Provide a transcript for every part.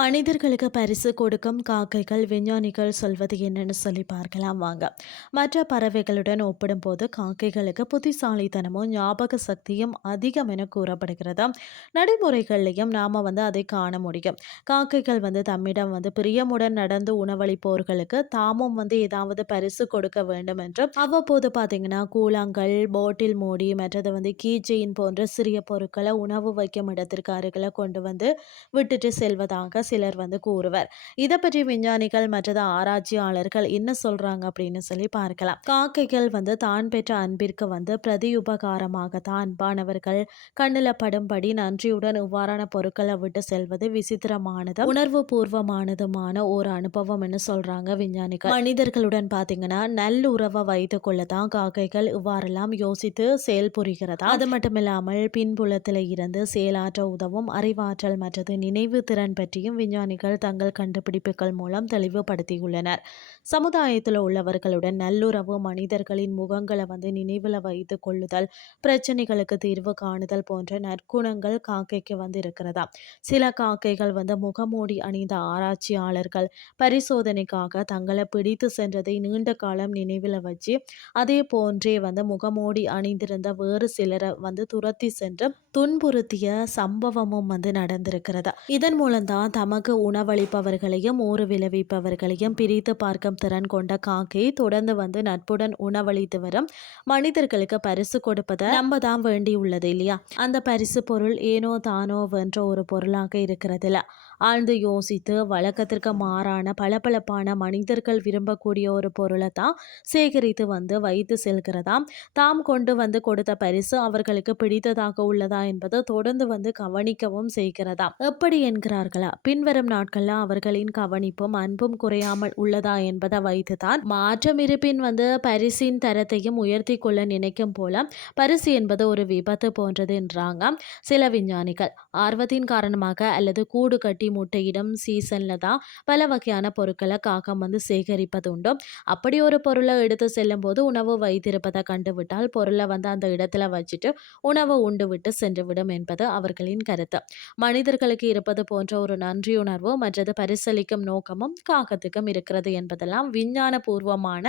மனிதர்களுக்கு பரிசு கொடுக்கும் காக்கைகள் விஞ்ஞானிகள் சொல்வது என்னன்னு சொல்லி பார்க்கலாம் வாங்க. மற்ற பறவைகளுடன் ஒப்பிடும்போது காக்கைகளுக்கு புத்திசாலித்தனமும் ஞாபக சக்தியும் அதிகம் என கூறப்படுகிறது. நடைமுறைகள்லையும் நாம் வந்து அதை காண முடியும். காக்கைகள் வந்து தம்மிடம் வந்து பிரியமுடன் நடந்து உணவளிப்போர்களுக்கு தாமும் வந்து ஏதாவது பரிசு கொடுக்க வேண்டும் என்று அவ்வப்போது பார்த்தீங்கன்னா கூழாங்கல் போட்டில் மூடி மற்றது வந்து கீச்செயின் போன்ற சிறிய பொருட்களை உணவு வைக்கும் இடத்திற்கு அருகில் கொண்டு வந்து விட்டுட்டு செல்வதாக சிலர் வந்து கூறுவர். இதை பற்றி விஞ்ஞானிகள் மற்றது ஆராய்ச்சியாளர்கள் என்ன சொல்றாங்க அப்படின்னு சொல்லி பார்க்கலாம். காக்கைகள் வந்து தான் பெற்ற அன்பிற்கு வந்து பிரதியுபகாரமாக தான் அன்பானவர்கள். கண்ணில் படும்படி நன்றியுடன் இவ்வாறான பொருட்களை விட்டு செல்வது விசித்திரமானது உணர்வு பூர்வமானதுமான ஒரு அனுபவம் என்று சொல்றாங்க விஞ்ஞானிகள். மனிதர்களுடன் பாத்தீங்கன்னா நல்லுறவை வைத்துக் கொள்ளதான் காக்கைகள் இவ்வாறெல்லாம் யோசித்து செயல்புரிகிறதா அது மட்டும் இல்லாமல் பின்புலத்தில் இருந்து செயலாற்ற உதவும் அறிவாற்றல் மற்றது நினைவு திறன் பற்றியும் விஞ்ஞானிகள் தங்கள் கண்டுபிடிப்புகள் மூலம் தெளிவுபடுத்தியுள்ளனர். சமுதாயத்தில் உள்ளவர்களுடன் நல்லுறவு மனிதர்களின் முகங்களை வந்து நினைவில் வைத்து கொள்ளுதல் பிரச்சனைகளுக்கு தீர்வு காணுதல் போன்ற நற்குணங்கள் காக்கைக்கு வந்து இருக்கிறதா? சில காக்கைகள் வந்து முகமூடி அணிந்த ஆராய்ச்சியாளர்கள் பரிசோதனைக்காக தங்களை பிடித்து சென்றதை நீண்ட காலம் நினைவில் வச்சு அதே போன்றே வந்து முகமூடி அணிந்திருந்த வேறு சிலரை வந்து துரத்தி சென்று துன்புறுத்திய சம்பவமும் வந்து நடந்திருக்கிறதா? இதன் மூலம்தான் தமக்கு உணவளிப்பவர்களையும் ஊறு விளைவிப்பவர்களையும் பிரித்து பார்க்கும் திறன் கொண்ட காக்கை தொடர்ந்து வந்து நட்புடன் உணவளித்து வரும் மனிதர்களுக்கு பரிசு கொடுப்பதை நம்ம தான் வேண்டியுள்ளது இல்லையா? அந்த பரிசு பொருள் ஏனோ தானோ வென்ற ஒரு பொருளாக இருக்கிறதுல ஆழ்ந்து யோசித்து வழக்கத்திற்கு மாறான பளபளப்பான மனிதர்கள் விரும்பக்கூடிய ஒரு பொருளை தான் சேகரித்து வந்து வைத்து செல்கிறதாம் தாம் கொண்டு வந்து கொடுத்த பரிசு அவர்களுக்கு பிடித்ததாக உள்ளதா என்பது தொடர்ந்து வந்து கவனிக்கவும் செய்கிறதாம் எப்படி என்கிறார்களா? பின் பின்வரும் நாட்களில் அவர்களின் கவனிப்பும் அன்பும் குறையாமல் உள்ளதா என்பதை வைத்துதான் மாற்றம் இருப்பின் வந்து பரிசின் தரத்தையும் உயர்த்தி கொள்ள நினைக்கும் போல பரிசு என்பது ஒரு விபத்து போன்றது என்றாங்க சில விஞ்ஞானிகள். ஆர்வத்தின் காரணமாக அல்லது கூடு கட்டி முட்டையிடும் சீசன்ல தான் பல வகையான பொருட்களை காக்கம் வந்து சேகரிப்பது உண்டு அப்படி ஒரு பொருளை எடுத்து செல்லும் போது உணவு வைத்திருப்பதை கண்டுவிட்டால் பொருளை வந்து அந்த இடத்துல வச்சுட்டு உணவு உண்டு விட்டு சென்றுவிடும் என்பது அவர்களின் கருத்து. மனிதர்களுக்கு இருப்பது போன்ற ஒரு நன்றி நன்றியுணர்வோ மற்றது பரிசளிக்கும் நோக்கமும் காகத்துக்கும் இருக்கிறது என்பதெல்லாம் விஞ்ஞான பூர்வமான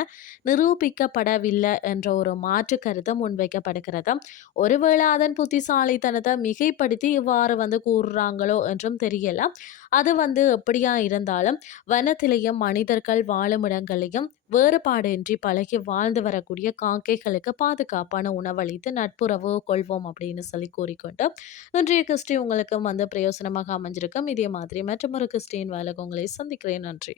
நிரூபிக்கப்படவில்லை என்ற ஒரு மாற்று கருத்து முன்வைக்கப்படுகிறது. ஒருவேளை அதன் புத்திசாலித்தனத்தை மிகைப்படுத்தி இவ்வாறு வந்து கூறுறாங்களோ என்றும் தெரியல. அது வந்து எப்படியா இருந்தாலும் வனத்திலையும் மனிதர்கள் வாழும் இடங்களையும் வேறுபாடின்றி பழகி வாழ்ந்து வரக்கூடிய காக்கைகளுக்கு பாதுகாப்பான உணவளித்து நட்புறவு கொள்வோம் அப்படின்னு சொல்லி கூறிக்கொண்டு இன்றைய கிறிஸ்டி உங்களுக்கு வந்து பிரயோசனமாக அமைஞ்சிருக்கும். இதே மாதிரி மற்றொரு கிறிஸ்டின் வேலைக்கு உங்களை சந்திக்கிறேன். நன்றி.